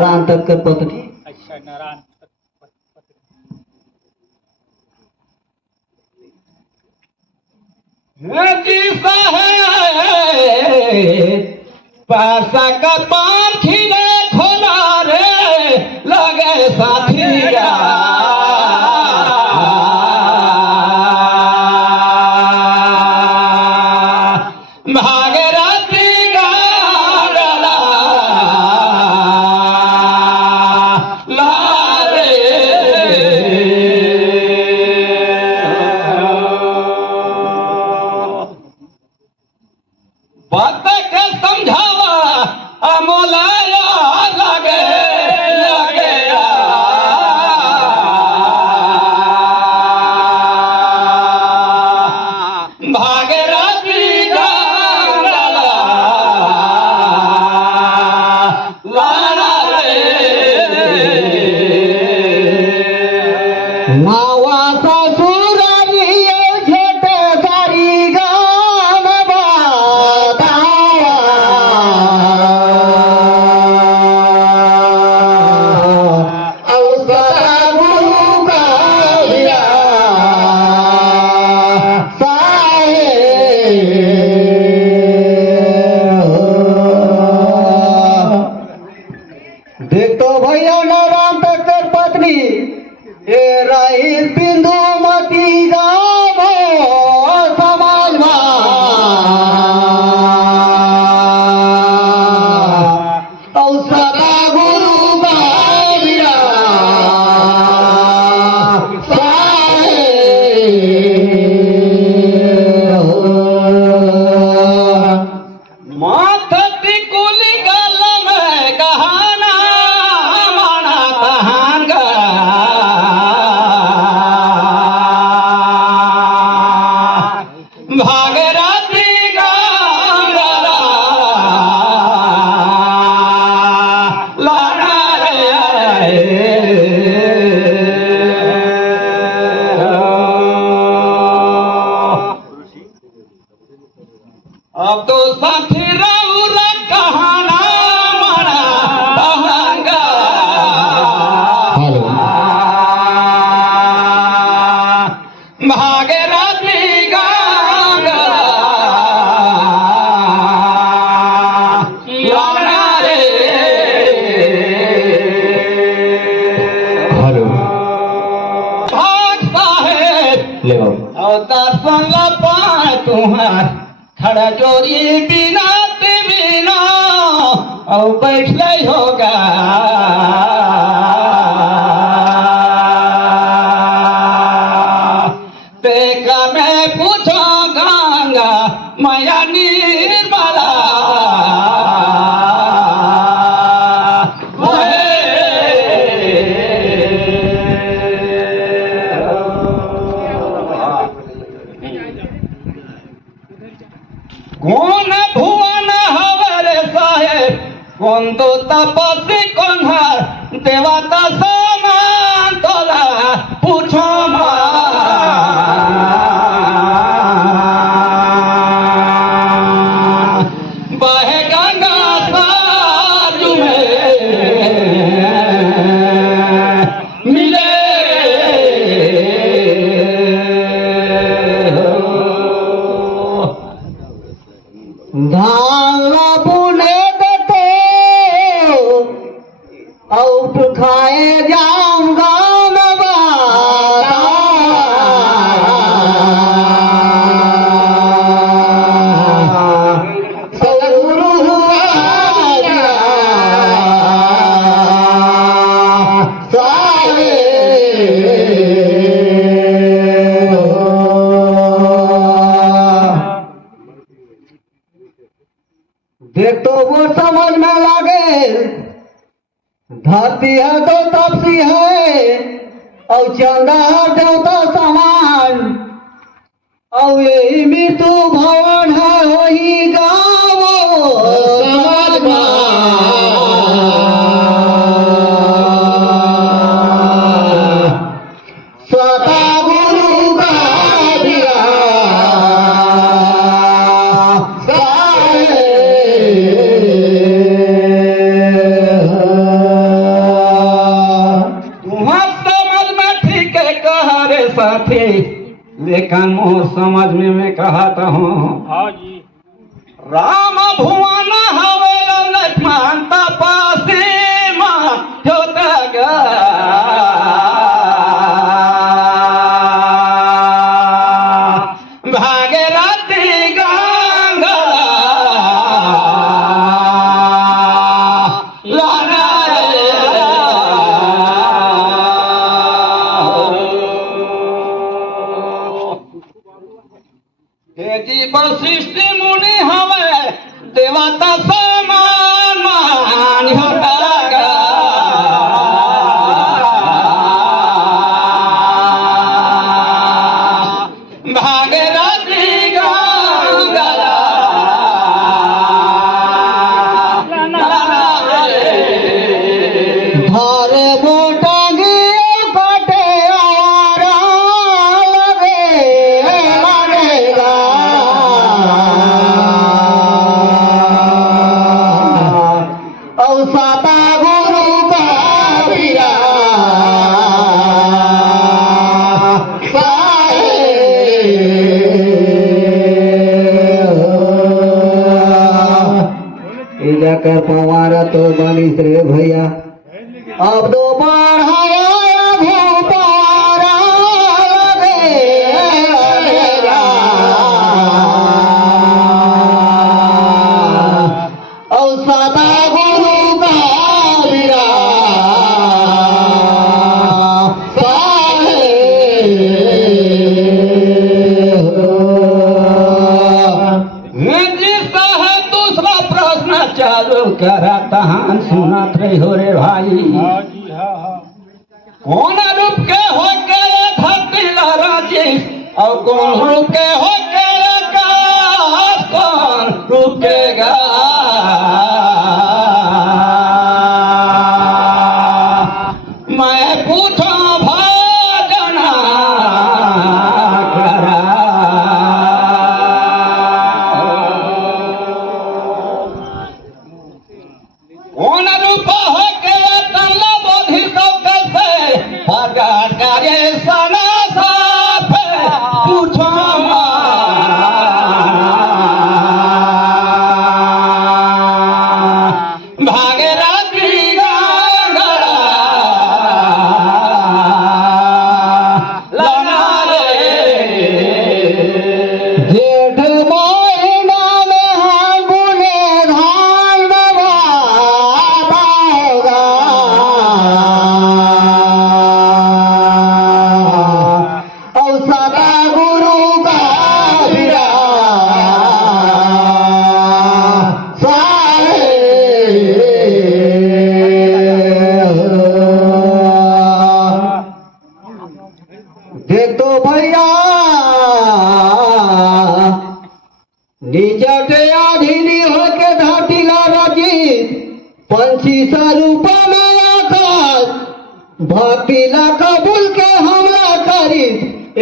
नारायण तत्कर पत्नी। अच्छा नारायण जी साहेब पैसा का पान खिले खोला रे लगे साथिया भागीरथी गाड़ला लारे बात के समझावा अमोलाया लगे लगे भागीरथी गाड़ला लारा नावा ससुरारी झेट सारी गान बताया औसता गुरु का दिया देख तो भैया नारायण तत्कर पत्नी ए रही बिंदुमती गाँव समाज औसता गुरु बाबिया माथ टिकुली गल में गहना माना तहंगा भागीरथी गाड़ला लारा अब तो साथी राउर कहाना मारा तहंगा भागीरथी गाड़ला लारा हेलो भाग साहेब ले बाबू और दर्शन ला पाए तुम्हार खड़ा जोरी बिना बिना और बैठ ले होगा देखा मैं पूछो गंगा मैया निर्मला कौन भुवन हवरे साहेब कौन तो तपस्वी कौन हर देवता समान तोला पूछो बहे गंगा साजू में मिले धान बुने देते और खाए जाऊंगा देख तो वो समझ में लागे धरती है तो तपसी है और चंदा है देवता समान और यही मृत्यु भवन है वही गाँव समाज स्वतः गुरु का दिया कहत हूँ हाँ जी राम भुवन हवे लक्ष्मण तपसी होत भागीरथी गंगा लाना हे जी वशिष्ठ मुनि हवे देवता समान मान होता भागीरथी गंगा धर मोटंगी कटे आरा लगेगा औसता गुरु का बिया जाकर पवारा तो बनिस रे भैया अब दो बढ़ाया भूपारा लगेगा औसता गुरु का बिया दूसरा प्रश्न चालू करा तहान सुनत रही हो रे भाई हाँ जी हाँ हाँ कौन रूप के हो के धरती लहराजी और कौन रूप के हो के आकाश कौन रूप के गा मैं पूछो भजना करा कौन रूप हो के तल्ला बोधि सब कैसे प्रकट करे सना साफ पूछो भागीरथी गंगा लाना जेठ महीना में हम बुने धान दबाएगा औसता गुरु का बिया देख तो भैया निजटे आधीनी होके धाटिला राजी पंछी स्वरूप में आकाश भक्ति ला कबूल के हमला करी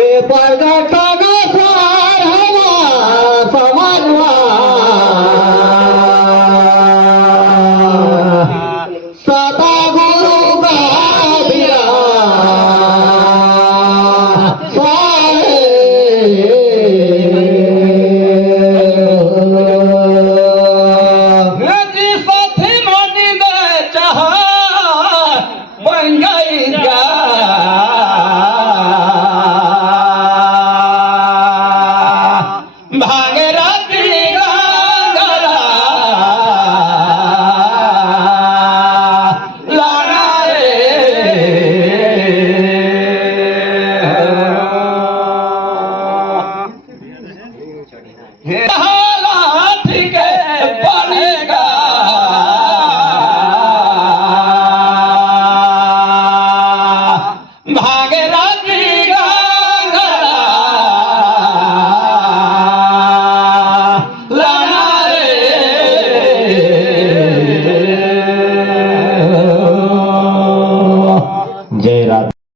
ए प्रगट